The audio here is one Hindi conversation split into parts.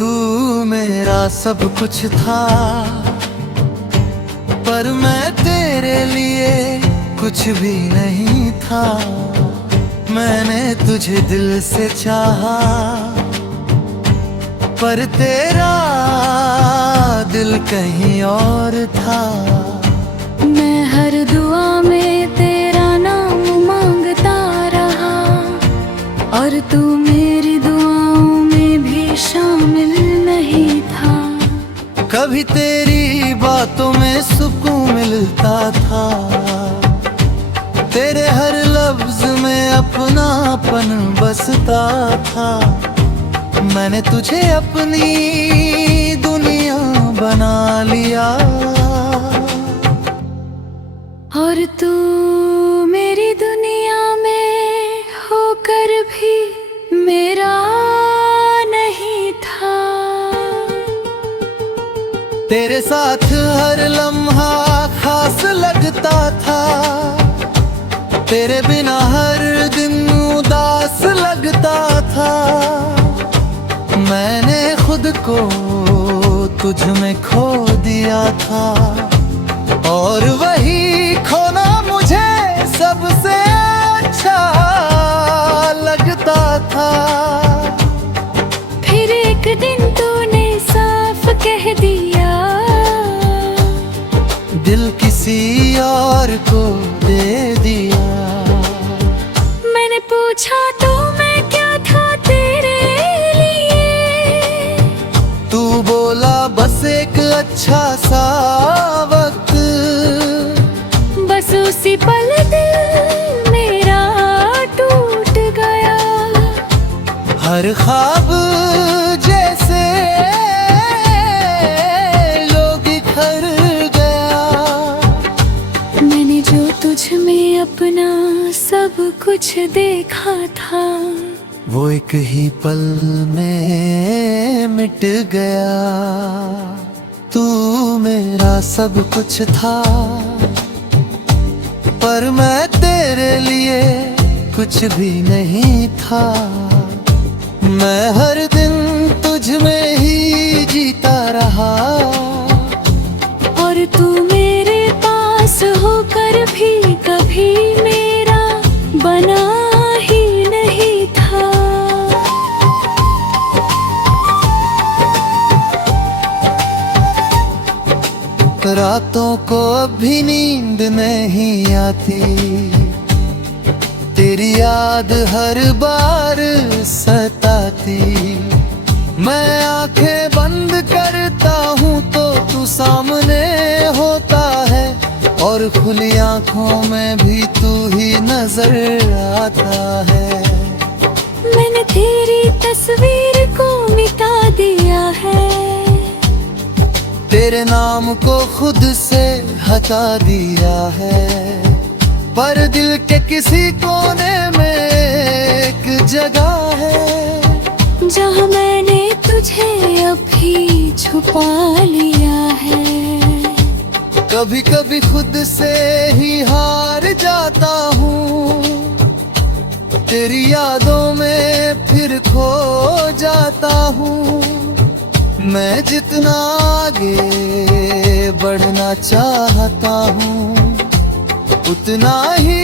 तू मेरा सब कुछ था, पर मैं तेरे लिए कुछ भी नहीं था। मैंने तुझे दिल से चाहा, पर तेरा दिल कहीं और था। मैं हर दुआ में तेरा नाम मांगता रहा, और तू मेरी दुआओं में भी शामिल नहीं था। कभी तेरी बातों में सुकून मिलता था, तेरे हर लफ्ज में अपनापन बसता था। मैंने तुझे अपनी दुनिया बना लिया, और तू मेरी दुनिया में होकर भी मेरा नहीं था। तेरे साथ हर लम्हा खास लगता था, तेरे बिना हर दिन उदास लगता था। मैंने खुद को तुझ में खो दिया था, और वही खोना मुझे सबसे अच्छा लगता था। फिर एक दिन तूने साफ कह दिया, दिल किसी और को दे दिया। मैंने पूछा तो मैं क्या था तेरे लिए, तू बोला बस एक अच्छा सा वक्त। बस उसी पल दिल मेरा टूट गया। हर ख्वाब जैसे लोग बिखर गया। मैंने जो तुझ में अपना सब कुछ देखा था, वो एक ही पल में मिट गया। तू मेरा सब कुछ था, पर मैं तेरे लिए कुछ भी नहीं था। मैं हर दिन तुझ में ही जीता रहा, और तू मेरे पास होकर भी कभी मेरा बना ही नहीं था। रातों को अभी नींद नहीं आती, तेरी याद हर बार सताती। मैं आंखें बंद करता हूँ तो तू सामने होता है, और खुली आंखों में भी तू ही नजर आता है। मैंने तेरी तस्वीर को मिटा दिया है, तेरे नाम को खुद से हटा दिया है। पर दिल के किसी कोने में एक जगह है, जहाँ मैंने तुझे अभी छुपा लिया है। कभी कभी खुद से ही हार जाता हूँ, तेरी यादों में फिर खो जाता हूँ। मैं जितना आगे बढ़ना चाहता हूँ, उतना ही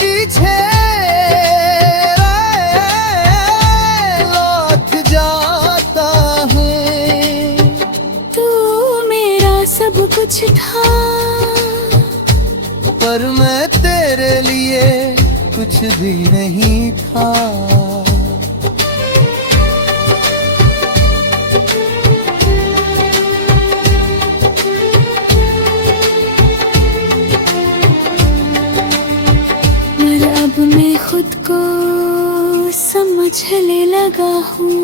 पीछे लौट जाता है। तू मेरा सब कुछ था, पर मैं तेरे लिए कुछ भी नहीं था। अब मैं खुद को समझने लगा हूँ।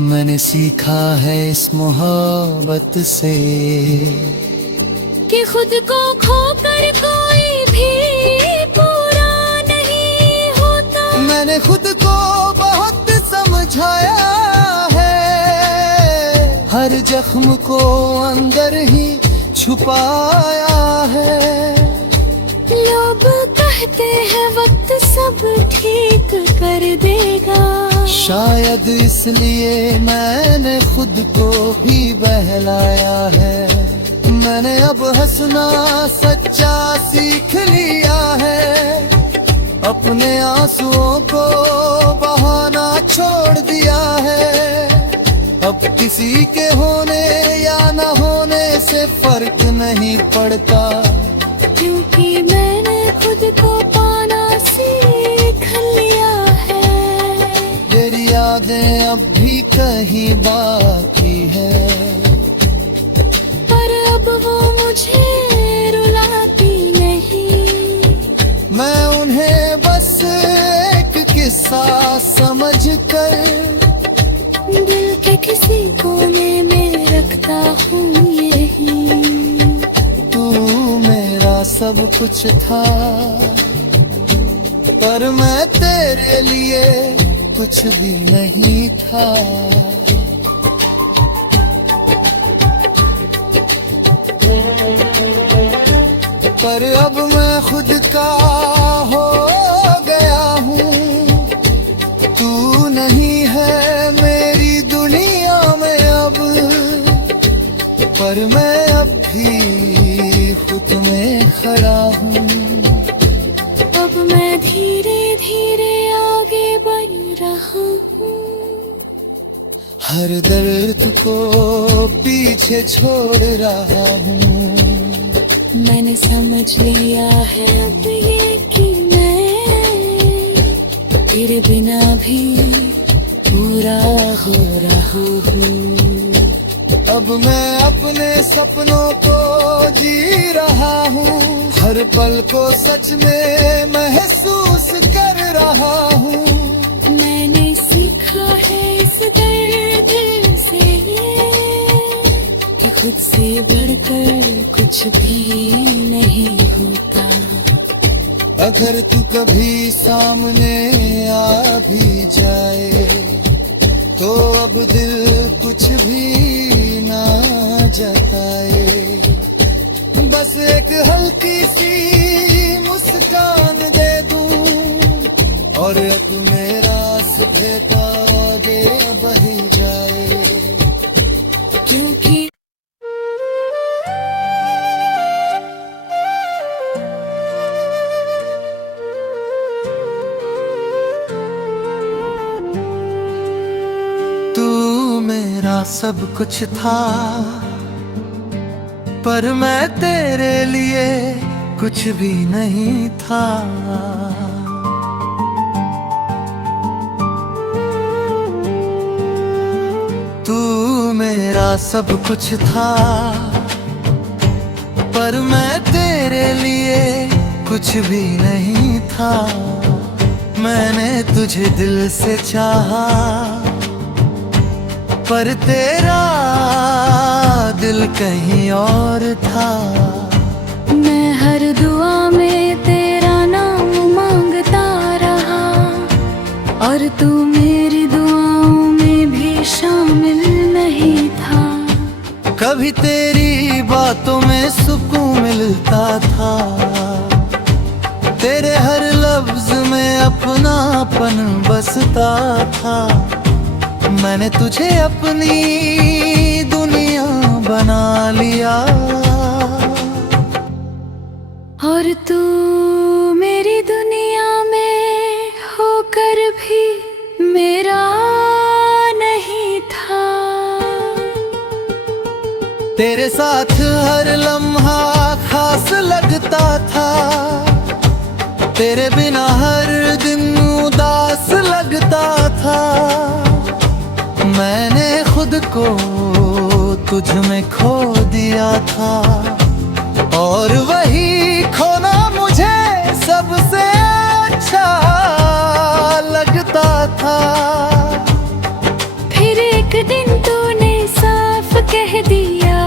मैंने सीखा है इस मोहब्बत से, कि खुद को खोकर कोई भी पूरा नहीं होता। मैंने खुद को बहुत समझाया है, हर जख्म को अंदर ही छुपाया है। लोग कहते हैं वक्त सब ठीक कर देगा, शायद शायद इसलिए मैंने खुद को भी बहलाया है। मैंने अब हंसना सच्चा सीख लिया है, अपने आंसुओं को बहाना छोड़ दिया है। अब किसी के होने या न होने से फर्क नहीं पड़ता, क्योंकि मैंने खुद को पाना सीख लिया है। तेरी यादें अब भी कहीं बाकी है, पर अब वो मुझे रुलाती नहीं। मैं उन्हें बस एक किस्सा समझकर दिल के किसी कोने में रखता हूँ यही। तू मेरा सब कुछ था, पर मैं तेरे लिए कुछ भी नहीं था। पर अब मैं खुद का हो गया हूँ, तू नहीं है मेरी दुनिया में अब, पर मैं अब भी खुद में खड़ा हूँ। अब मैं धीरे धीरे आगे बढ़ रहा हूँ, हर दर्द को पीछे छोड़ रहा हूँ। मैंने समझ लिया है अब ये कि मैं तेरे बिना भी पूरा हो रहा हूँ। अब मैं अपने सपनों को जी रहा हूँ, हर पल को सच में महसूस कर रहा हूँ। मैंने सीखा है इस दर्द से कि खुद से बढ़कर कुछ भी नहीं होता। अगर तू कभी सामने आ भी जाए तो अब दिल कुछ भी ना जताए, बस एक हल्की सी मुस्कान दे दूं और अब मेरा सुबह का आगे बढ़ जाए। क्योंकि मेरा सब कुछ था, पर मैं तेरे लिए कुछ भी नहीं था। तू मेरा सब कुछ था, पर मैं तेरे लिए कुछ भी नहीं था। मैंने तुझे दिल से चाहा, पर तेरा दिल कहीं और था। मैं हर दुआ में तेरा नाम मांगता रहा, और तू मेरी दुआओं में भी शामिल नहीं था। कभी तेरी बातों में सुकून मिलता था, तेरे हर लफ्ज में अपनापन बसता था। मैंने तुझे अपनी दुनिया बना लिया, और तू मेरी दुनिया में होकर भी मेरा नहीं था। तेरे साथ हर लम्हा खास लगता था, तेरे बिना हर दिन उदास लगता था। मैंने खुद को तुझ में खो दिया था, और वही खोना मुझे सबसे अच्छा लगता था। फिर एक दिन तूने साफ कह दिया,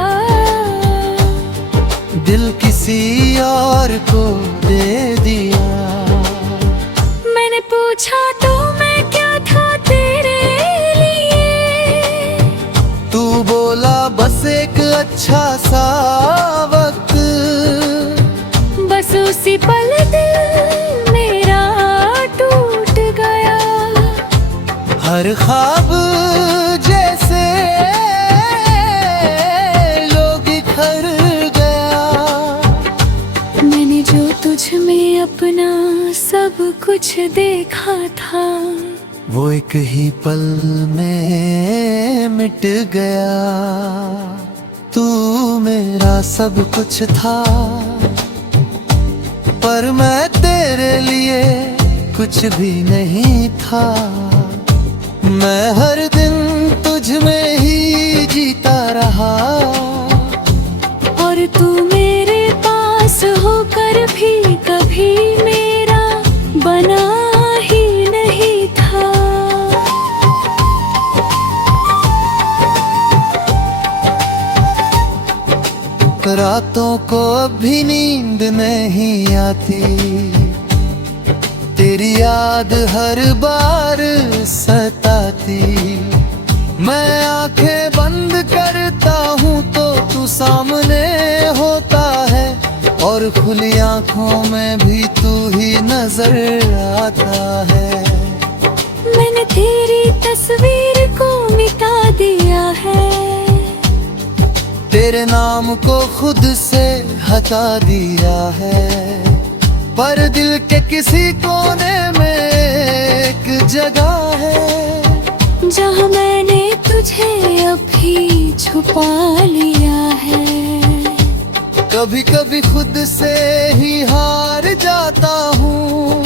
दिल किसी और को दे दिया। मैंने पूछा तो मैं क्या था तेरे लिए, तू बोला बस एक अच्छा सा वक्त, बस उसी पल दिल मेरा टूट गया। हर हर ख्वाब जैसे लोग बिखर गया। मैंने जो तुझ में अपना सब कुछ देखा था, वो एक ही पल में मिट गया। तू मेरा सब कुछ था, पर मैं तेरे लिए कुछ भी नहीं था। मैं हर दिन तुझ में ही जीता रहा, और तू मेरे पास होकर भी कभी मेरा बना ही नहीं था। रातों को अभी नींद नहीं आती, तेरी याद हर बार सताती। मैं आंखें बंद करता हूँ तो तू सामने होता है, और खुली आंखों में भी तू ही नजर आता है। मैंने तेरी तस्वीर को मिटा दिया है, तेरे नाम को खुद से हटा दिया है, पर दिल के किसी कोने में एक जगह है, जहाँ मैंने तुझे अभी छुपा लिया है। कभी कभी खुद से ही हार जाता हूँ,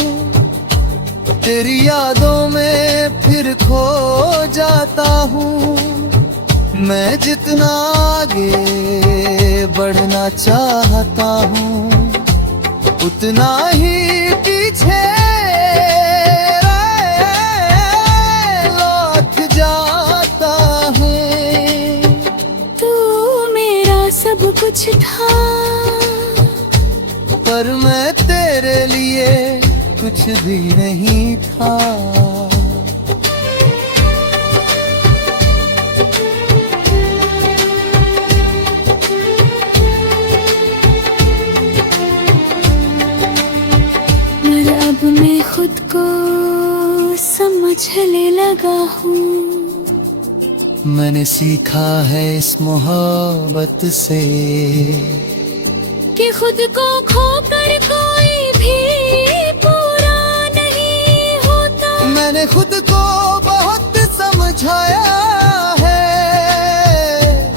तेरी यादों में फिर खो जाता हूँ। मैं जितना आगे बढ़ना चाहता हूँ, उतना ही पीछे लौट जाता है। तू मेरा सब कुछ था, पर मैं तेरे लिए कुछ भी नहीं था। अब मैं खुद को समझने लगा हूँ। मैंने सीखा है इस मोहब्बत से कि खुद को खोकर कोई भी पूरा नहीं होता। मैंने खुद को बहुत समझाया है,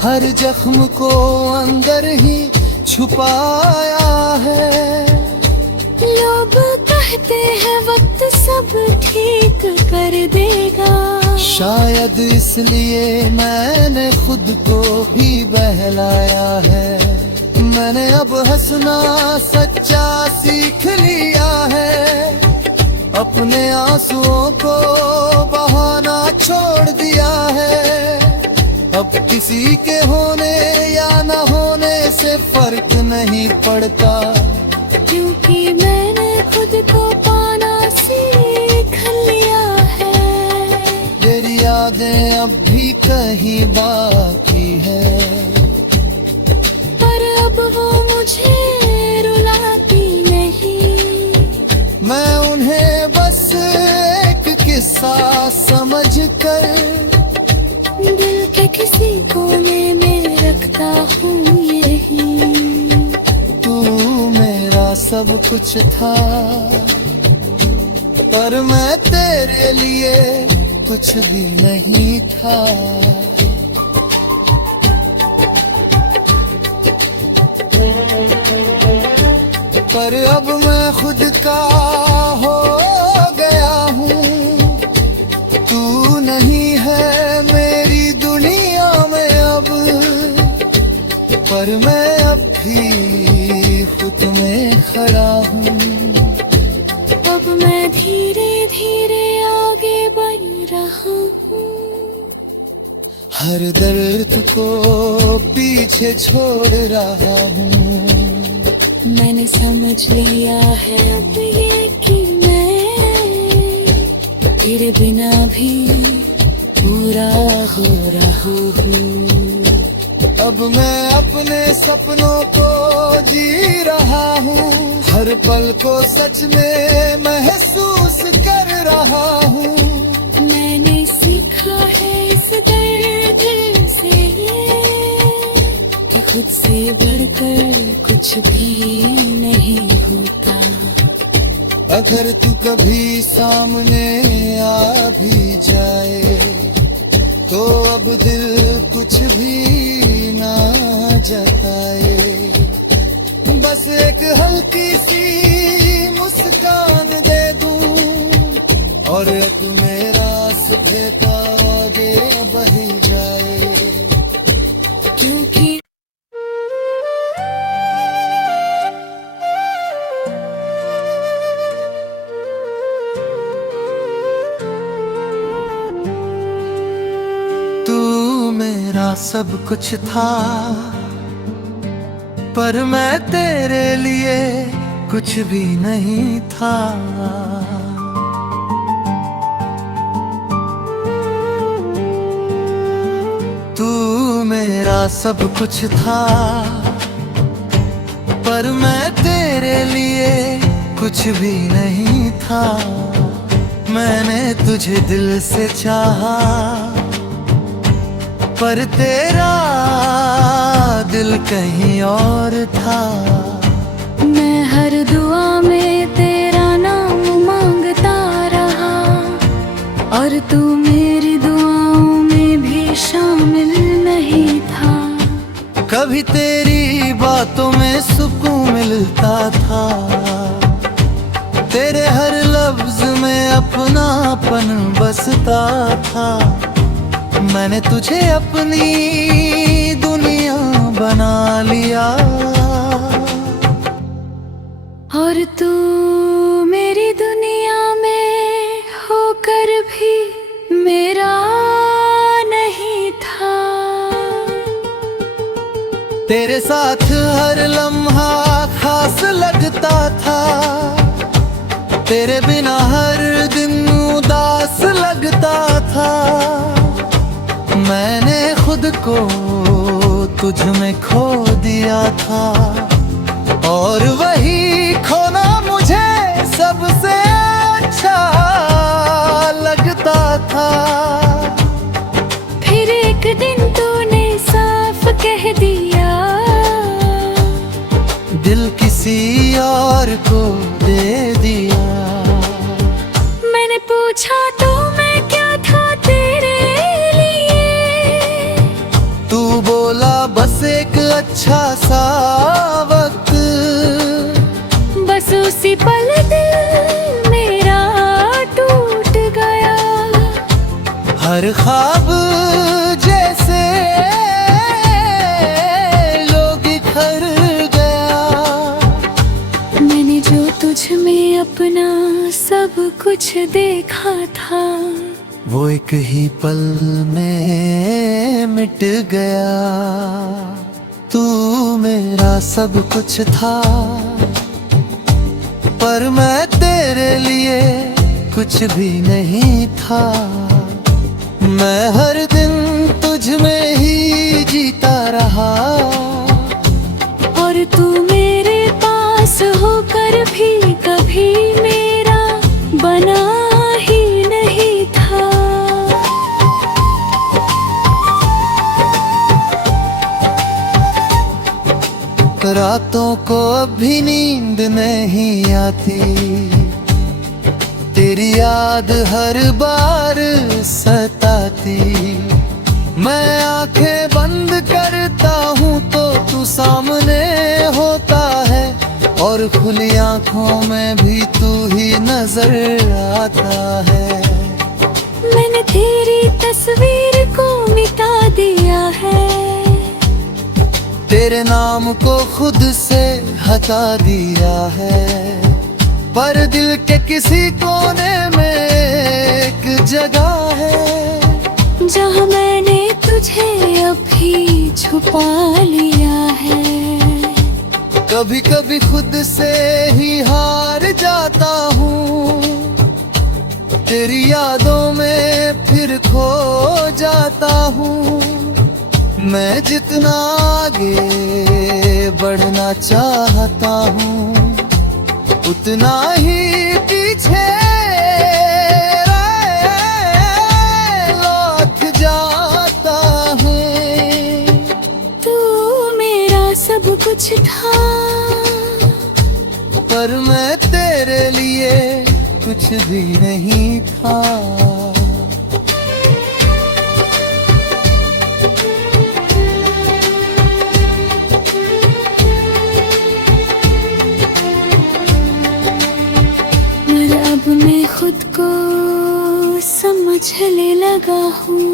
हर जख्म को अंदर ही छुपाया है। लोग कहते हैं वक्त सब ठीक कर देगा, शायद इसलिए मैंने खुद को भी बहलाया है। मैंने अब हंसना सच्चा सीख लिया है, अपने आंसुओं को बहाना छोड़ दिया है। अब किसी के होने या न होने से फर्क नहीं पड़ता, क्योंकि मैंने खुद को पाना सीख लिया है। तेरी यादें अब भी कहीं बाकी है, पर अब वो मुझे रुलाती नहीं। मैं उन्हें बस एक किस्सा समझकर दिल के किसी कोने में रखता हूँ यही। सब कुछ था, पर मैं तेरे लिए कुछ भी नहीं था। पर अब मैं खुद का हो गया हूँ, तू नहीं है मेरी दुनिया में अब, पर मैं अब भी खुद में खड़ा हूँ। अब मैं धीरे धीरे आगे बढ़ रहा हूँ, हर दर्द को पीछे छोड़ रहा हूँ। मैंने समझ लिया है अब ये कि मैं तेरे बिना भी पूरा हो रहा हूँ। अब मैं अपने सपनों को जी रहा हूँ, हर पल को सच में महसूस कर रहा हूँ। मैंने खुद से बढ़कर कुछ भी नहीं होता। अगर तू कभी सामने आ भी जाए तो अब दिल कुछ भी ना जताए। बस एक हल्की सी मुस्कान दे दूं और अब मेरा सुबह का आगे बढ़ जाए। क्योंकि तू मेरा सब कुछ था पर मैं तेरे लिए कुछ भी नहीं था। तू मेरा सब कुछ था पर मैं तेरे लिए कुछ भी नहीं था। मैंने तुझे दिल से चाहा पर तेरा दिल कहीं और था। मैं हर दुआ में तेरा नाम मांगता रहा और तू मेरी दुआओं में भी शामिल नहीं था। कभी तेरी बातों में सुकून मिलता था, तेरे हर लफ्ज में अपनापन बसता था। मैंने तुझे अपनी दुनिया बना लिया और तू मेरी दुनिया में होकर भी मेरा नहीं था। तेरे साथ हर लम्हा खास लगता था, तेरे बिना हर दिन उदास लगता था। मैंने खुद को तुझ में खो दिया था और वही खोना मुझे सबसे अच्छा लगता था। फिर एक दिन तूने साफ कह दिया दिल किसी और को दे दिया। मैंने पूछा तो मैं क्या था तेरे लिए, तू बोला बस एक अच्छा सा वक्त। बस उसी पल दिल मेरा टूट गया। हर ख्वाब जैसे लोग बिखर गया। मैंने जो तुझ में अपना सब कुछ देखा था वो एक ही पल में मिट गया। तू मेरा सब कुछ था पर मैं तेरे लिए कुछ भी नहीं था। मैं हर दिन तुझ में ही जीता रहा और तू मेरे पास होकर भी कभी मेरा बना ही नहीं था। रातों को अभी नींद नहीं आती, तेरी याद हर बार सताती। मैं आंखें बंद करता हूँ तो तू सामने होता है और खुली आंखों में भी तू ही नजर आता है। मैंने तेरी तस्वीर को मिटा दिया है, तेरे नाम को खुद से हटा दिया है। पर दिल के किसी कोने में एक जगह है जहाँ मैंने तुझे अभी छुपा लिया है। कभी कभी खुद से ही हार जाता हूँ, तेरी यादों में फिर खो जाता हूँ। मैं जितना आगे बढ़ना चाहता हूँ उतना ही पीछे लौट जाता है। तू मेरा कुछ था, पर मैं तेरे लिए कुछ भी नहीं था। पर अब मैं खुद को समझने लगा हूँ।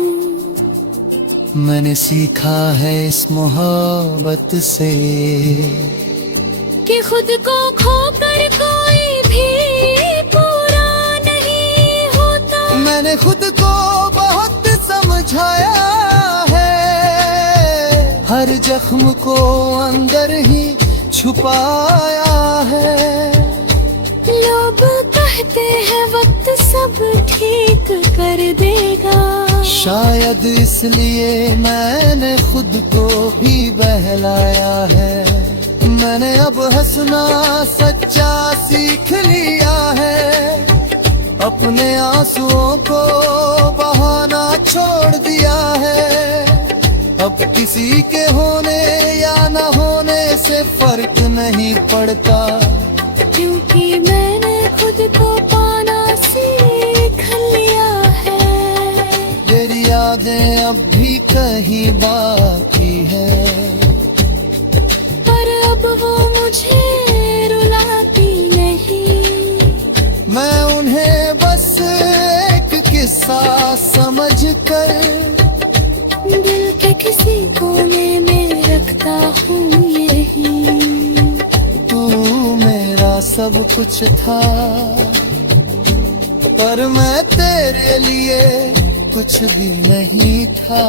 मैंने सीखा है इस मोहब्बत से कि खुद को खोकर कोई भी पूरा नहीं होता। मैंने खुद को बहुत समझाया है, हर जख्म को अंदर ही छुपाया है। लोग कहते हैं वक्त सब ठीक कर देगा, शायद इसलिए मैंने खुद को भी बहलाया है। मैंने अब हंसना सच्चा सीख लिया है, अपने आंसुओं को बहाना छोड़ दिया है। अब किसी के होने या न होने से फर्क नहीं पड़ता, क्योंकि मैंने खुद को पाना सीख लिया है। तेरी यादें अब भी कहीं बाकी है, पर अब वो मुझे रुलाती नहीं। मैं उन्हें बस एक किस्सा समझकर दिल के किसी कोने में रखता हूँ यही। तू मेरा सब कुछ था, पर मैं तेरे लिए कुछ भी नहीं था।